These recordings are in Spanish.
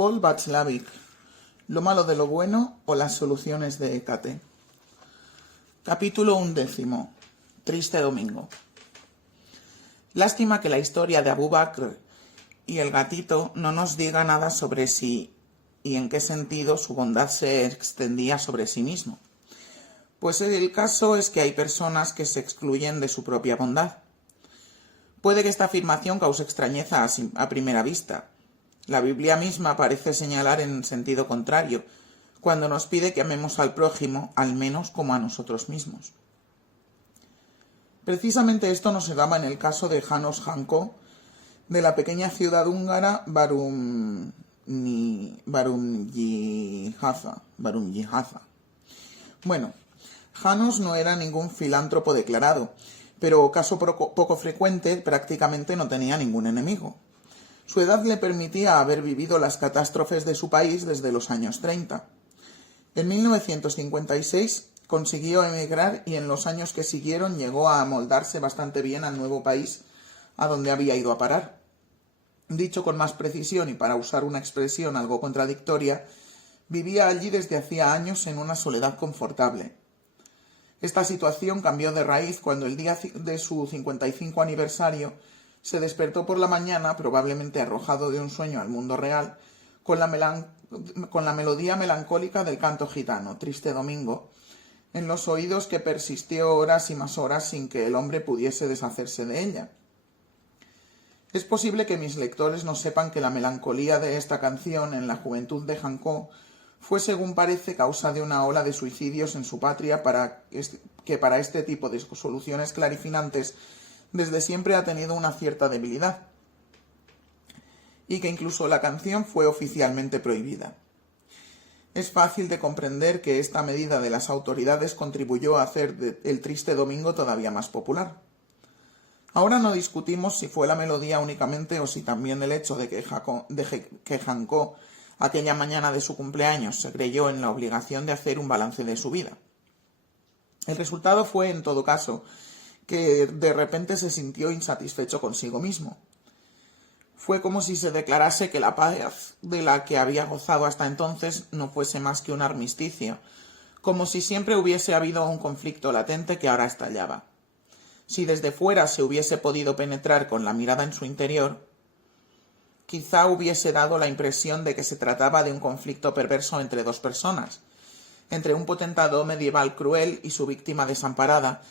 Paul Václavic, Lo malo de lo bueno o las soluciones de Hécate. Capítulo 11. Triste domingo. Lástima que la historia de Abu Bakr y el gatito no nos diga nada sobre sí y en qué sentido su bondad se extendía sobre sí mismo. Pues el caso es que hay personas que se excluyen de su propia bondad. Puede que esta afirmación cause extrañeza a primera vista. La Biblia misma parece señalar en sentido contrario, cuando nos pide que amemos al prójimo al menos como a nosotros mismos. Precisamente esto no se daba en el caso de János Janko, de la pequeña ciudad húngara Varumjihaza. Bueno, János no era ningún filántropo declarado, pero caso poco frecuente, prácticamente no tenía ningún enemigo. Su edad le permitía haber vivido las catástrofes de su país desde los años 30. En 1956 consiguió emigrar y en los años que siguieron llegó a amoldarse bastante bien al nuevo país a donde había ido a parar. Dicho con más precisión y para usar una expresión algo contradictoria, vivía allí desde hacía años en una soledad confortable. Esta situación cambió de raíz cuando el día de su 55 aniversario se despertó por la mañana, probablemente arrojado de un sueño al mundo real, con la melodía melancólica del canto gitano, Triste Domingo, en los oídos, que persistió horas y más horas sin que el hombre pudiese deshacerse de ella. Es posible que mis lectores no sepan que la melancolía de esta canción en la juventud de Janko fue, según parece, causa de una ola de suicidios en su patria, que para este tipo de soluciones clarifinantes desde siempre ha tenido una cierta debilidad, y que incluso la canción fue oficialmente prohibida. Es fácil de comprender que esta medida de las autoridades contribuyó a hacer el Triste Domingo todavía más popular. Ahora no discutimos si fue la melodía únicamente o si también el hecho de que Janko aquella mañana de su cumpleaños se creyó en la obligación de hacer un balance de su vida. El resultado fue, en todo caso, que de repente se sintió insatisfecho consigo mismo. Fue como si se declarase que la paz de la que había gozado hasta entonces no fuese más que un armisticio, como si siempre hubiese habido un conflicto latente que ahora estallaba. Si desde fuera se hubiese podido penetrar con la mirada en su interior, quizá hubiese dado la impresión de que se trataba de un conflicto perverso entre dos personas, entre un potentado medieval cruel y su víctima desamparada,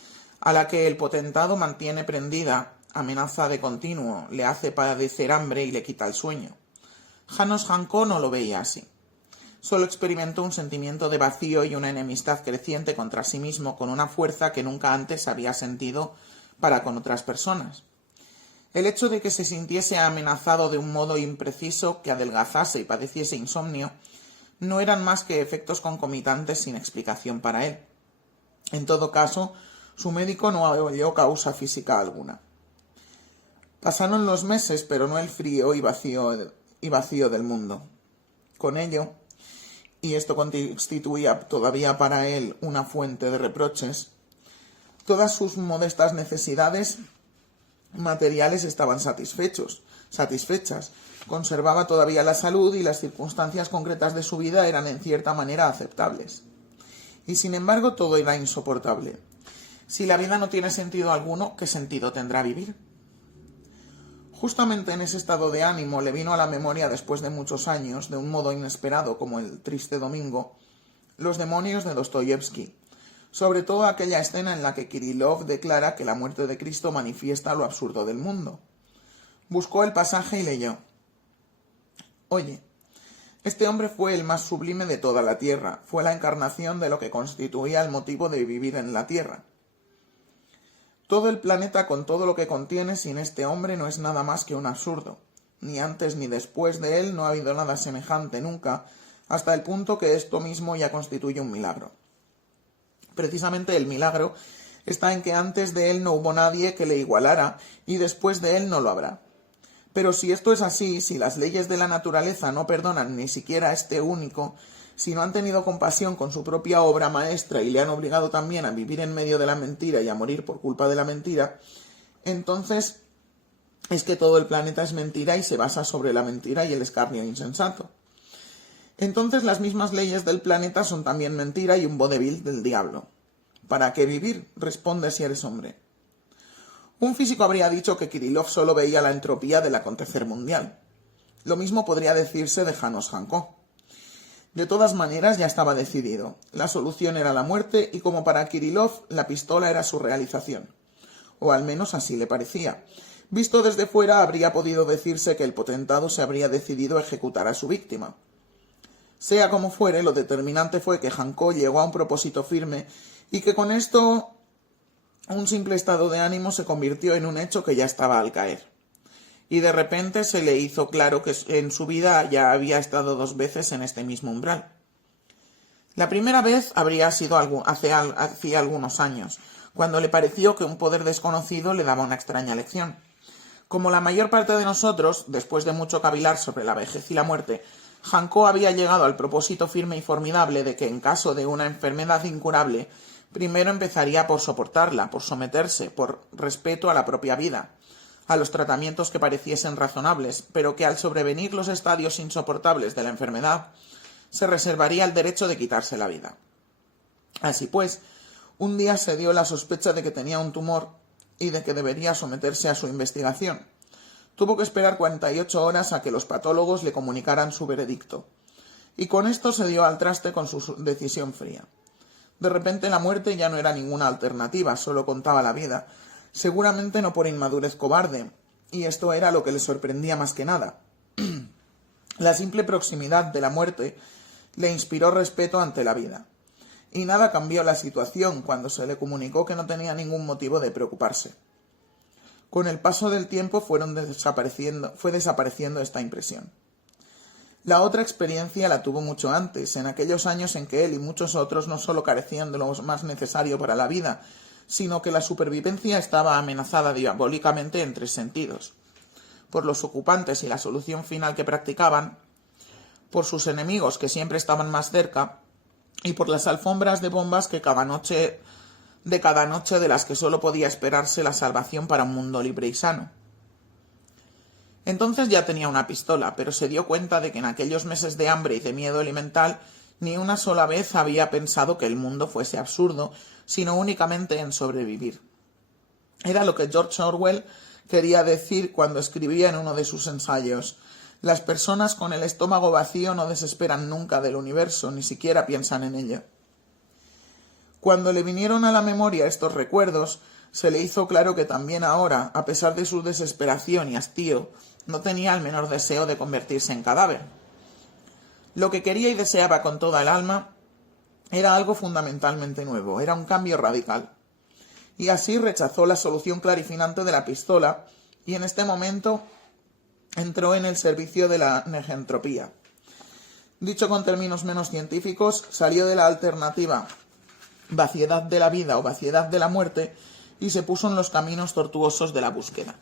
a la que el potentado mantiene prendida, amenaza de continuo, le hace padecer hambre y le quita el sueño. János Janko no lo veía así. Solo experimentó un sentimiento de vacío y una enemistad creciente contra sí mismo con una fuerza que nunca antes había sentido para con otras personas. El hecho de que se sintiese amenazado de un modo impreciso, que adelgazase y padeciese insomnio, no eran más que efectos concomitantes sin explicación para él. En todo caso, su médico no halló causa física alguna. Pasaron los meses, pero no el frío y vacío del mundo. Con ello, y esto constituía todavía para él una fuente de reproches, todas sus modestas necesidades materiales estaban satisfechas. Conservaba todavía la salud y las circunstancias concretas de su vida eran en cierta manera aceptables. Y sin embargo todo era insoportable. Si la vida no tiene sentido alguno, ¿qué sentido tendrá vivir? Justamente en ese estado de ánimo le vino a la memoria, después de muchos años, de un modo inesperado como el Triste Domingo, Los demonios de Dostoyevsky, sobre todo aquella escena en la que Kirillov declara que la muerte de Cristo manifiesta lo absurdo del mundo. Buscó el pasaje y leyó: «Oye, este hombre fue el más sublime de toda la tierra, fue la encarnación de lo que constituía el motivo de vivir en la tierra. Todo el planeta con todo lo que contiene sin este hombre no es nada más que un absurdo. Ni antes ni después de él no ha habido nada semejante nunca, hasta el punto que esto mismo ya constituye un milagro. Precisamente el milagro está en que antes de él no hubo nadie que le igualara y después de él no lo habrá. Pero si esto es así, si las leyes de la naturaleza no perdonan ni siquiera a este único, si no han tenido compasión con su propia obra maestra y le han obligado también a vivir en medio de la mentira y a morir por culpa de la mentira, entonces es que todo el planeta es mentira y se basa sobre la mentira y el escarnio insensato. Entonces las mismas leyes del planeta son también mentira y un vodevil del diablo. ¿Para qué vivir? Responde si eres hombre. Un físico habría dicho que Kirillov solo veía la entropía del acontecer mundial. Lo mismo podría decirse de Janos Janko. De todas maneras ya estaba decidido. La solución era la muerte y como para Kirillov la pistola era su realización. O al menos así le parecía. Visto desde fuera habría podido decirse que el potentado se habría decidido a ejecutar a su víctima. Sea como fuere, lo determinante fue que Janko llegó a un propósito firme y que con esto un simple estado de ánimo se convirtió en un hecho que ya estaba al caer. Y de repente se le hizo claro que en su vida ya había estado 2 veces en este mismo umbral. La primera vez habría sido hacía algunos años, cuando le pareció que un poder desconocido le daba una extraña lección. Como la mayor parte de nosotros, después de mucho cavilar sobre la vejez y la muerte, Janko había llegado al propósito firme y formidable de que en caso de una enfermedad incurable, primero empezaría por soportarla, por someterse, por respeto a la propia vida, a los tratamientos que pareciesen razonables, pero que al sobrevenir los estadios insoportables de la enfermedad, se reservaría el derecho de quitarse la vida. Así pues, un día se dio la sospecha de que tenía un tumor y de que debería someterse a su investigación. Tuvo que esperar 48 horas a que los patólogos le comunicaran su veredicto, y con esto se dio al traste con su decisión fría. De repente la muerte ya no era ninguna alternativa, solo contaba la vida, seguramente no por inmadurez cobarde, y esto era lo que le sorprendía más que nada. La simple proximidad de la muerte le inspiró respeto ante la vida, y nada cambió la situación cuando se le comunicó que no tenía ningún motivo de preocuparse. Con el paso del tiempo fue desapareciendo esta impresión. La otra experiencia la tuvo mucho antes, en aquellos años en que él y muchos otros no solo carecían de lo más necesario para la vida, sino que la supervivencia estaba amenazada diabólicamente en 3 sentidos: por los ocupantes y la solución final que practicaban, por sus enemigos que siempre estaban más cerca, y por las alfombras de bombas que cada noche de las que solo podía esperarse la salvación para un mundo libre y sano. Entonces ya tenía una pistola, pero se dio cuenta de que en aquellos meses de hambre y de miedo elemental ni una sola vez había pensado que el mundo fuese absurdo, sino únicamente en sobrevivir. Era lo que George Orwell quería decir cuando escribía en uno de sus ensayos: las personas con el estómago vacío no desesperan nunca del universo, ni siquiera piensan en ello. Cuando le vinieron a la memoria estos recuerdos, se le hizo claro que también ahora, a pesar de su desesperación y hastío, no tenía el menor deseo de convertirse en cadáver. Lo que quería y deseaba con toda el alma era algo fundamentalmente nuevo, era un cambio radical. Y así rechazó la solución clarifinante de la pistola y en este momento entró en el servicio de la negentropía. Dicho con términos menos científicos, salió de la alternativa vaciedad de la vida o vaciedad de la muerte y se puso en los caminos tortuosos de la búsqueda.